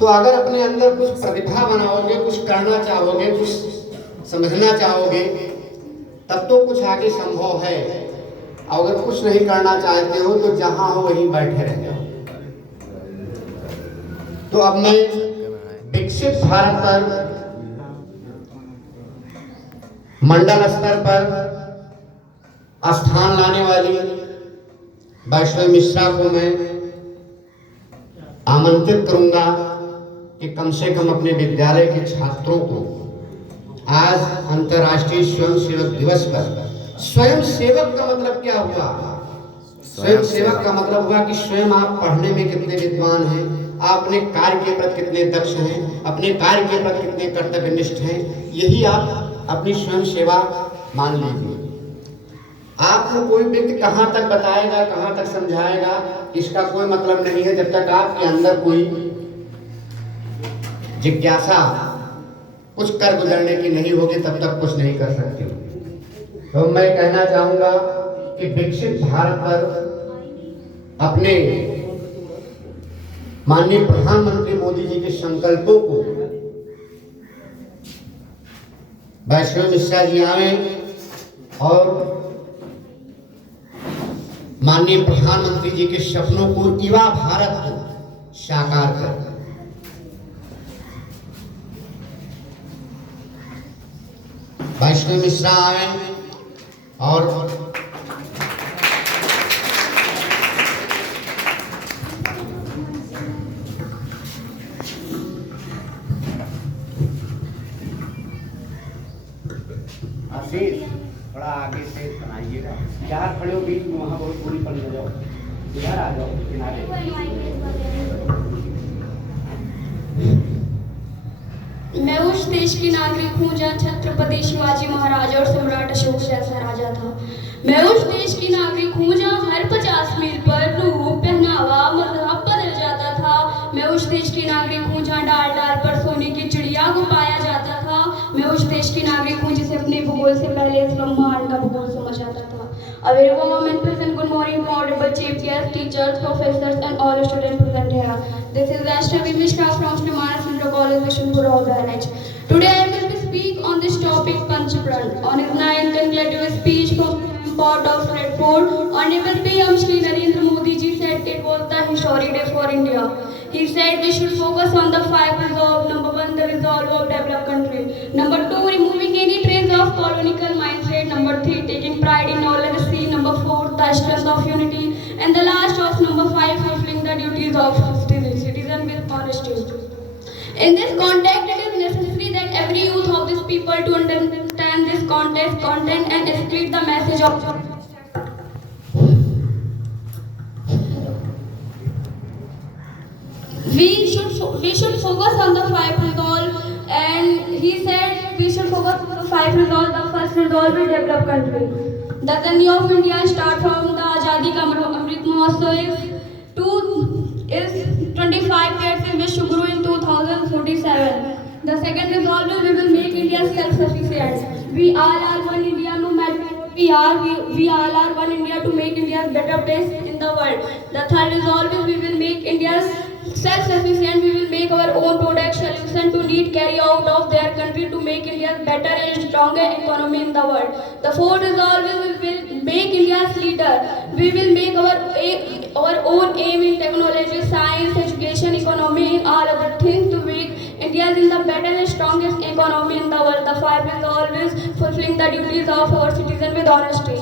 तो अगर अपने अंदर कुछ प्रतिभा बनाओगे, कुछ करना चाहोगे, कुछ समझना चाहोगे, तब तो कुछ आगे संभव है। अगर कुछ नहीं करना चाहते हो तो जहां हो वहीं बैठे रह जाओ। तो अब मैं विकसित भारत पर मंडल स्तर पर स्थान लाने वाली वैष्णवी मिश्रा को मैं आमंत्रित करूंगा कि कम से कम अपने विद्यालय के छात्रों को आज अंतर्राष्ट्रीय स्वयं सेवक दिवस पर, स्वयं सेवक का मतलब क्या हुआ? स्वयं सेवक का मतलब हुआ कि स्वयं आप पढ़ने में कितने विद्वान हैं, आप अपने कार्य के प्रति कितने दक्ष हैं, अपने कार्य के प्रति कितने कर्तव्यनिष्ठ हैं, यही आप अपनी स्वयं सेवा मान लीजिए। आपको कोई व्यक्ति कहाँ तक बताएगा, कहाँ तक समझाएगा, इसका कोई मतलब नहीं है जब तक आपके अंदर कोई जिज्ञासा कुछ कर गुजरने की नहीं होगी, तब तक कुछ नहीं कर सकते। तो मैं कहना चाहूंगा कि विकसित भारत पर अपने माननीय प्रधानमंत्री मोदी जी के संकल्पों को वैष्णवी मिश्रा जी आए और माननीय प्रधानमंत्री जी के सपनों को, युवा भारत को साकार कर। वैष्णवी मिश्रा आए और आशीष थोड़ा आगे से बनाइएगा, जहाँ खड़े हो बीच में वहाँ बहुत पूरी पड़ जाओ, इधर आ जाओ किनारे। मैं उस देश की नागरिक हूँ जहाँ छत्रपति शिवाजी महाराज और सम्राट अशोक जैसा राजा था। मैं उस देश की नागरिक हूँ जहाँ हर 50 मील पर रूप, पहनावा, मजहब बदल जाता था। मैं उस देश की नागरिक हूँ जहाँ डाल डाल पर सोने की चिड़िया को पाया जाता था। मैं उस देश की नागरिक हूँ जिसे अपने भूगोल से पहले इस ब्रह्मांड का भूगोल समझ आता था। A very warm and present good morning to honorable chief guests, teachers, professors and all students present here. This is Vaishnavi Mishra from Sri Mara Central College, Vishnupur, Bharanach. Today I will be speak on this topic Panchpran. On his 9th conclusive speech from Port of Red Fort, Honorable PM Shri Narendra Modi ji said it was the historic day for India. He said we should focus on the 5 resolve. Number 1, the resolve of developed country. Number 2, removing any trace of colonial mindset. Number 3, taking pride in our legacy. Number 4, the strength of unity. And the last of number 5, fulfilling the duties of citizen with honesty. In this context, it is necessary that every youth of this people to understand this content and spread the message of we should focus on the 5 resolve, and he said we should focus on the 5 resolve. The first resolve is develop country. The journey of India start from the Azadi Ka Amrit Mahotsav is 25 years in which to grow in 2047. The second resolve is we will make India self-sufficient. We all are one India, no matter what we are. We all are one India to make India a better place in the world. The third resolve is we will make India self-sufficient. We will make our own product solution to need carry out of their country to make India better and stronger economy in the world. The fourth resolve is we will make India's leader. We will make our own aim in technology, science, education, economy, and all other things to make India is in the better and strongest economy in the world. The five resolve is fulfilling the duties of our citizens with honesty.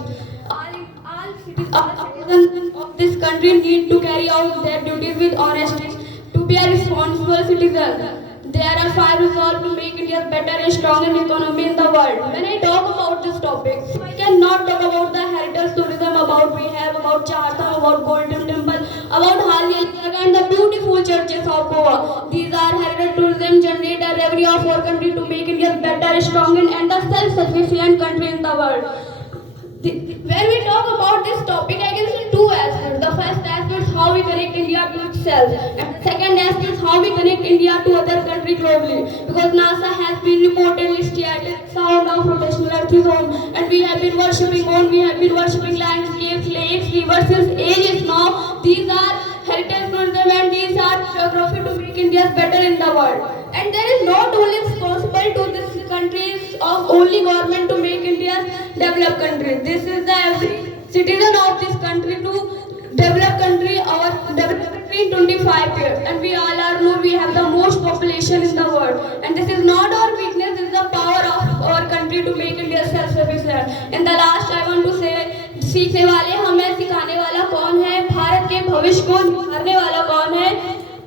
All citizens of this country need to carry out their duties with honesty to be a responsible citizen. There are 5 resolve to make India better and stronger economy in the world. When I talk about this topic, I cannot talk about the heritage tourism, about Chardham, about Golden Temple, about Hali and the beautiful churches of Goa. These are heritage tourism generate a revenue of our country to make India better, stronger and the self-sufficient country in the world. When we talk about this topic, I can see 2 aspects. The first aspect is how we connect India to itself, and the second aspect is how we connect India to other countries globally. Because NASA has been reportedly stated sound of rotational Earth is home, and we have been worshipping landscapes, lakes, rivers since ages now. These are heritage tourism and these are geography to make India better in the world. And there is not only responsible to this countries of only government to make India developed country. This is the every citizen of this country to develop country or develop country in 25 years. And we all are know we have the most population in the world. And this is not our weakness, this is the power of our country to make India self-sufficient. In the last I want to say, सीखने वाले हमें सिखाने वाला कौन है, भारत के भविष्य को निखारने वाला कौन है,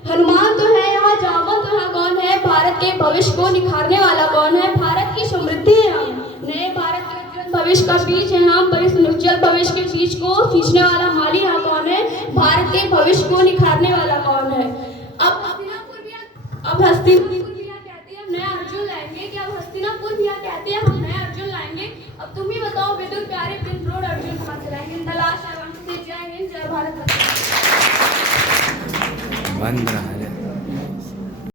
हनुमान तो है यहाँ, जामन तो यहाँ कौन है, भारत के भविष्य को निखारने वाला कौन है, भारत की समृद्धि है हम, नए भारत के उज्जवल भविष्य का बीज है हम, पर इस उज्जवल भविष्य के बीज को सींचने वाला माली यहाँ कौन है, भारत के भविष्य को निखारने वाला कौन है। अब हस्तिनापुर भी यहाँ कहती है हम नया अर्जुन लाएंगे, क्या अब हस्तिनापुर भी यहाँ कहती है हम नया अर्जुन लाएंगे। अब तुम ही बताओ विद्युत प्यारे पिन रोड अर्जुन कहाँ से लाएंगे। In the last I want to say Jai Hind, जय भारत। बंद रहा है।